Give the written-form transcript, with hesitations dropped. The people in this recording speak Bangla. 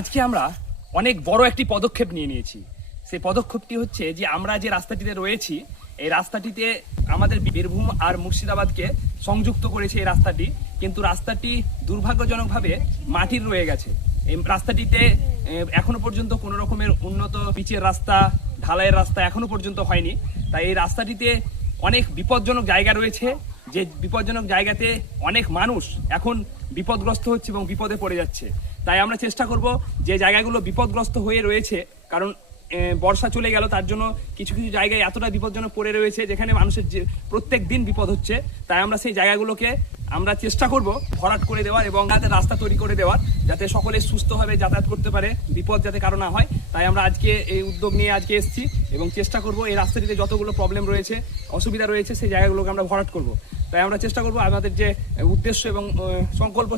আজকে আমরা অনেক বড় একটি পদক্ষেপ নিয়েছি। সেই পদক্ষেপটি হচ্ছে যে আমরা যে রাস্তাটিতে রয়েছি, এই রাস্তাটিতে আমাদের বীরভূম আর মুর্শিদাবাদকে সংযুক্ত করেছে এই রাস্তাটি, কিন্তু রাস্তাটি দুর্ভাগ্যজনকভাবে মাটির রয়ে গেছে। এই রাস্তাটিতে এখনো পর্যন্ত কোনো রকমের উন্নত পিচের রাস্তা, ঢালাইয়ের রাস্তা এখনো পর্যন্ত হয়নি। তাই এই রাস্তাটিতে অনেক বিপজ্জনক জায়গা রয়েছে, যে বিপজ্জনক জায়গাতে অনেক মানুষ এখন বিপদগ্রস্ত হচ্ছে এবং বিপদে পড়ে যাচ্ছে। তাই আমরা চেষ্টা করব যে জায়গাগুলো বিপদগ্রস্ত হয়ে রয়েছে, কারণ বর্ষা চলে গেল, তার জন্য কিছু কিছু জায়গায় এতটা বিপজ্জনক পড়ে রয়েছে যেখানে মানুষের যে প্রত্যেক দিন বিপদ হচ্ছে। তাই আমরা সেই জায়গাগুলোকে আমরা চেষ্টা করব ভরাট করে দেওয়ার এবং যাতে রাস্তা তৈরি করে দেওয়ার, যাতে সকলে সুস্থভাবে যাতায়াত করতে পারে, বিপদ যাতে কারো না হয়। তাই আমরা আজকে এই উদ্যোগ নিয়ে আজকে এসেছি এবং চেষ্টা করব এই রাস্তাটিতে যতগুলো প্রবলেম রয়েছে, অসুবিধা রয়েছে, সেই জায়গাগুলোকে আমরা ভরাট করব। তাই আমরা চেষ্টা করব আমাদের যে উদ্দেশ্য এবং সংকল্প